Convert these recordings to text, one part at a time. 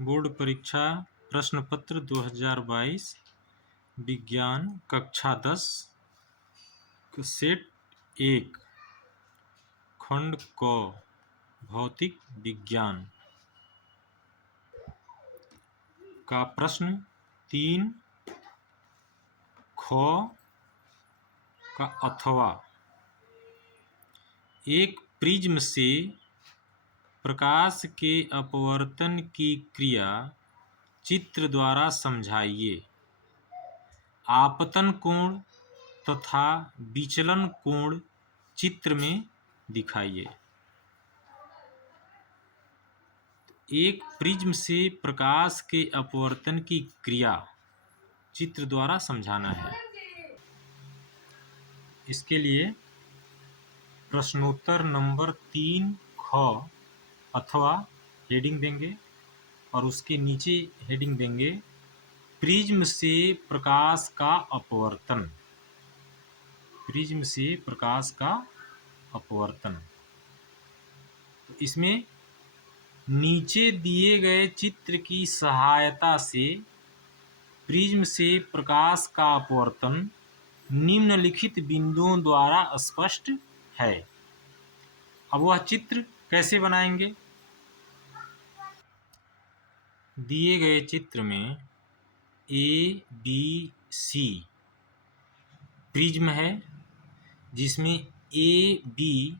Board परीक्षा प्रश्न पत्र 2022 विज्ञान कक्षा 10 सेट 1 खंड क भौतिक विज्ञान का प्रश्न 3 ख का अथवा एक प्रिज्म से प्रकाश के अपवर्तन की क्रिया चित्र द्वारा समझाइए। आपतन कोण तथा विचलन कोण चित्र में दिखाइए। एक प्रिज्म से प्रकाश के अपवर्तन की क्रिया चित्र द्वारा समझाना है। इसके लिए प्रश्नोत्तर नंबर 3 ख अथवा हेडिंग देंगे और उसके नीचे हेडिंग देंगे प्रिज्म से प्रकाश का अपवर्तन। प्रिज्म से प्रकाश का अपवर्तन। तो इसमें नीचे दिए गए चित्र की सहायता से प्रिज्म से प्रकाश का अपवर्तन निम्नलिखित बिंदुओं द्वारा स्पष्ट है। अब वह चित्र कैसे बनाएंगे? दिए गए चित्र में ए बी सी प्रिज्म है, जिसमें ए बी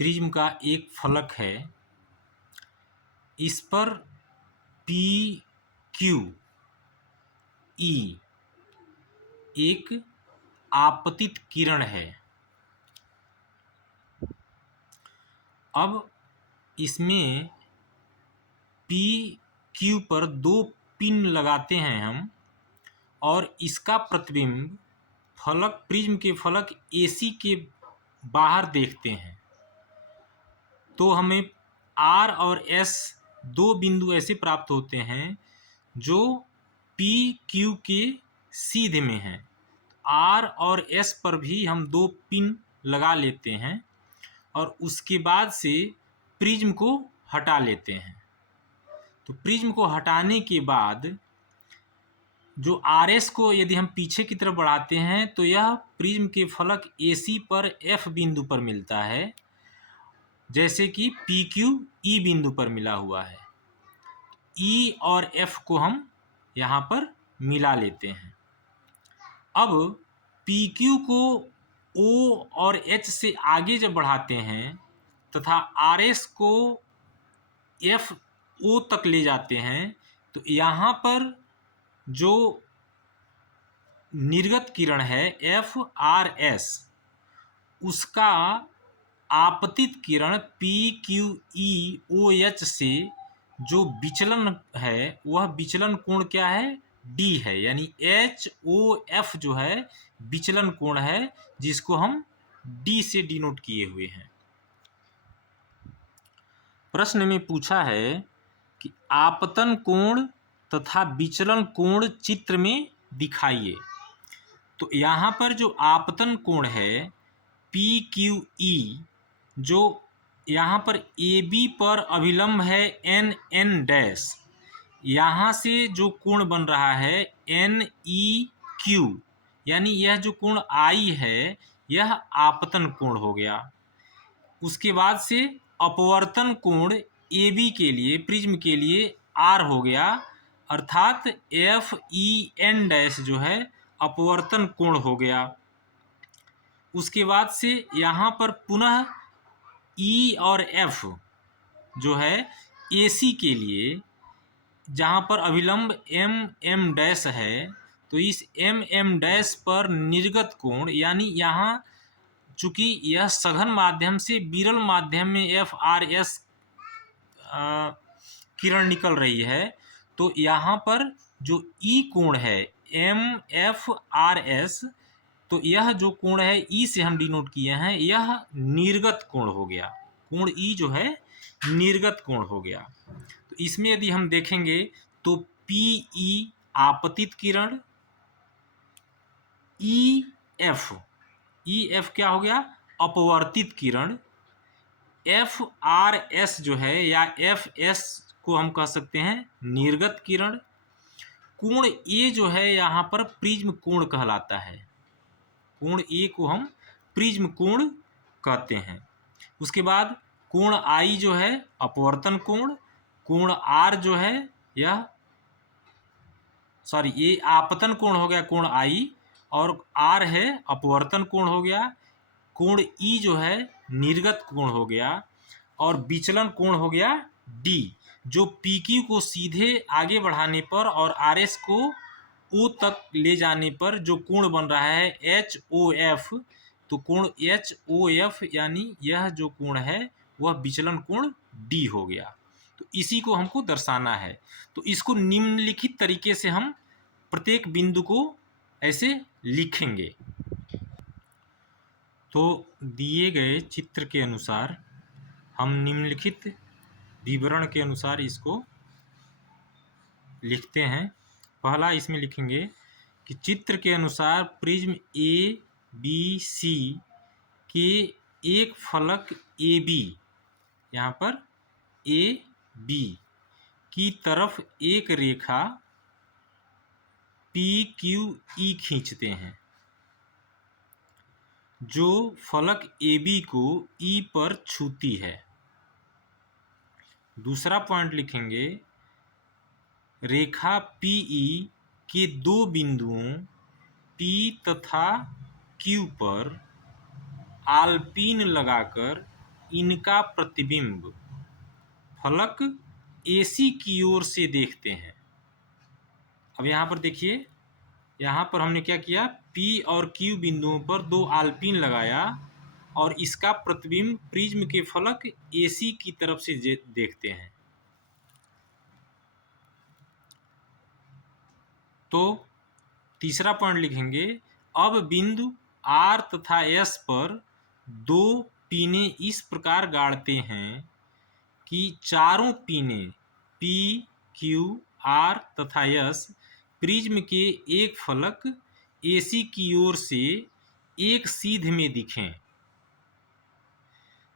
प्रिज्म का एक फलक है। इस पर पी क्यू ई एक आपतित किरण है। अब इसमें पी क्यू पर 2 पिन लगाते हैं हम, और इसका प्रतिबिंब फलक प्रिज्म के फलक एसी के बाहर देखते हैं। तो हमें आर और एस 2 बिंदु ऐसे प्राप्त होते हैं जो पी क्यू के सीधे में हैं। आर और एस पर भी हम 2 पिन लगा लेते हैं और उसके बाद से प्रिज्म को हटा लेते हैं। तो प्रिज्म को हटाने के बाद जो आर एस को यदि हम पीछे की तरफ बढ़ाते हैं तो यह प्रिज्म के फलक एसी पर एफ बिंदु पर मिलता है, जैसे कि पी क्यू ई बिंदु पर मिला हुआ है। ई और एफ को हम यहाँ पर मिला लेते हैं। अब पी क्यू को ओ और एच से आगे जब बढ़ाते हैं तथा आर एस को एफ ओ तक ले जाते हैं, तो यहाँ पर जो निर्गत किरण है एफ आर एस, उसका आपतित किरण P Q E O H से जो विचलन है वह विचलन कोण क्या है? डी है। यानी एच ओ एफ जो है विचलन कोण है, जिसको हम डी से डिनोट किए हुए हैं। प्रश्न में पूछा है कि आपतन कोण तथा विचलन कोण चित्र में दिखाइए। तो यहाँ पर जो आपतन कोण है पी क्यू ई, जो यहाँ पर ए बी पर अभिलंब है एन एन डैश, यहाँ से जो कोण बन रहा है एन ई क्यू, यानी यह जो कोण आई है यह आपतन कोण हो गया। उसके बाद से अपवर्तन कोण ए बी के लिए प्रिज्म के लिए आर हो गया, अर्थात एफ ई एन डैश जो है अपवर्तन कोण हो गया। उसके बाद से यहाँ पर पुनः ई और एफ जो है एसी के लिए, जहाँ पर अभिलंब एम एम डैश है, तो इस एम एम डैश पर निर्गत कोण, यानी यहाँ चूँकि यह सघन माध्यम से विरल माध्यम में एफ आर एस किरण निकल रही है, तो यहाँ पर जो ई कोण है एम एफ आर एस, तो यह जो कोण है ई से हम डिनोट किए हैं, यह निर्गत कोण हो गया। कोण ई जो है निर्गत कोण हो गया। तो इसमें यदि हम देखेंगे तो पी ई आपतित किरण, ई एफ क्या हो गया? अपवर्तित किरण। एफ आर एस जो है या एफ एस को हम कह सकते हैं निर्गत किरण। कोण ए जो है यहाँ पर प्रिज्म कोण कहलाता है। कोण ए को हम प्रिज्म कोण कहते हैं। उसके बाद कोण आई जो है अपवर्तन कोण। कोण आर जो है यह ये आपतन कोण हो गया कोण आई, और आर है अपवर्तन कोण हो गया। कोण ई जो है निर्गत कोण हो गया, और विचलन कोण हो गया डी, जो पी क्यू को सीधे आगे बढ़ाने पर और आर एस को ओ तक ले जाने पर जो कोण बन रहा है एच ओ एफ। तो कोण एच ओ एफ यानी यह जो कोण है वह विचलन कोण डी हो गया। तो इसी को हमको दर्शाना है। तो इसको निम्नलिखित तरीके से हम प्रत्येक बिंदु को ऐसे लिखेंगे। तो दिए गए चित्र के अनुसार हम निम्नलिखित विवरण के अनुसार इसको लिखते हैं। पहला इसमें लिखेंगे कि चित्र के अनुसार प्रिज्म ए बी सी के एक फलक ए बी, यहाँ पर ए बी की तरफ एक रेखा पी क्यू ई खींचते हैं, जो फलक ए बी को ई पर छूती है। दूसरा पॉइंट लिखेंगे, रेखा पी ई के दो बिंदुओं P तथा Q पर आल्पीन लगाकर इनका प्रतिबिंब फलक AC की ओर से देखते हैं। अब यहाँ पर देखिए, यहाँ पर हमने क्या किया, P और Q बिंदुओं पर दो आल्पीन लगाया और इसका प्रतिबिंब प्रिज्म के फलक AC की तरफ से देखते हैं। तो तीसरा पॉइंट लिखेंगे, अब बिंदु R तथा S पर दो पीने इस प्रकार गाड़ते हैं कि चारों पीने P, Q, R तथा S प्रिज्म के एक फलक AC की ओर से एक सीध में दिखें।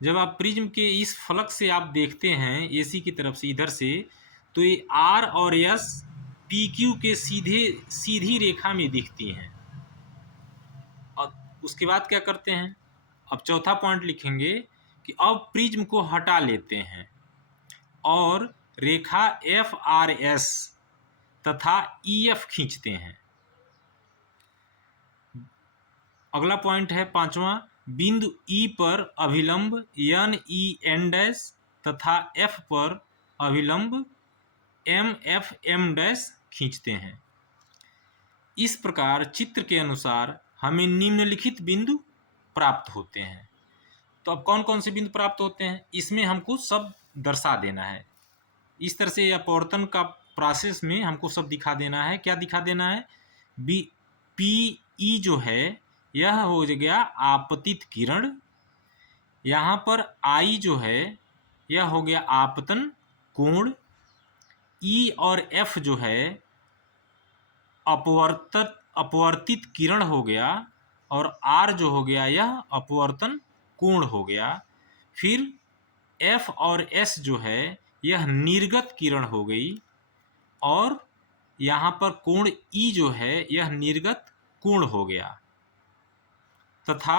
जब आप प्रिज्म के इस फलक से आप देखते हैं AC की तरफ से इधर से, तो ये R और S PQ के सीधी रेखा में दिखती हैं। और उसके बाद क्या करते हैं, अब चौथा पॉइंट लिखेंगे कि अब प्रिज्म को हटा लेते हैं और रेखा FRS तथा EF खींचते हैं। अगला पॉइंट है पांचवा, बिंदु E पर अभिलंब NEN' तथा F पर अभिलंब MFM' खींचते हैं। इस प्रकार चित्र के अनुसार हमें निम्नलिखित बिंदु प्राप्त होते हैं। तो अब कौन कौन से बिंदु प्राप्त होते हैं, इसमें हमको सब दर्शा देना है। इस तरह से अपवर्तन का प्रोसेस में हमको सब दिखा देना है। क्या दिखा देना है, PE जो है यह हो गया आपतित किरण। यहाँ पर I जो है यह हो गया आपतन कोण। E और F जो है अपवर्तित किरण हो गया, और R जो हो गया यह अपवर्तन कोण हो गया। फिर F और S जो है यह निर्गत किरण हो गई, और यहाँ पर कोण E जो है यह निर्गत कोण हो गया। तथा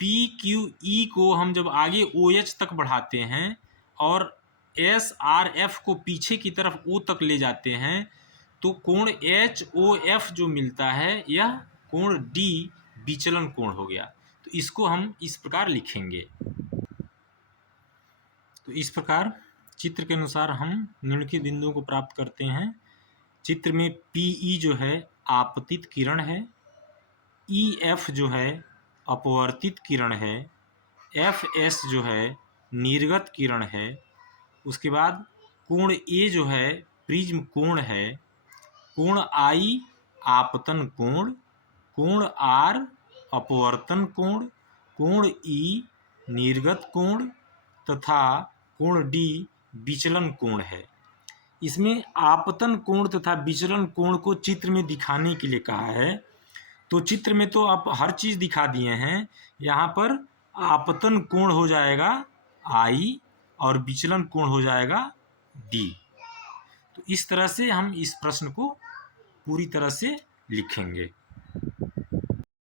PQE को हम जब आगे OH तक बढ़ाते हैं और SRF को पीछे की तरफ O तक ले जाते हैं, तो कोण HOF जो मिलता है यह कोण D विचलन कोण हो गया। तो इसको हम इस प्रकार लिखेंगे। तो इस प्रकार चित्र के अनुसार हम निम्नलिखित बिंदुओं को प्राप्त करते हैं। चित्र में PE जो है आपतित किरण है, EF जो है अपवर्तित किरण है, FS जो है निर्गत किरण है। उसके बाद कोण A जो है प्रिज्म कोण है, कोण I आपतन कोण, कोण R अपवर्तन कोण, कोण E निर्गत कोण तथा कोण D विचलन कोण है। इसमें आपतन कोण तथा विचलन कोण को चित्र में दिखाने के लिए कहा है। तो चित्र में तो आप हर चीज़ दिखा दिए हैं। यहाँ पर आपतन कोण हो जाएगा I और विचलन कोण हो जाएगा डी। तो इस तरह से हम इस प्रश्न को पूरी तरह से लिखेंगे।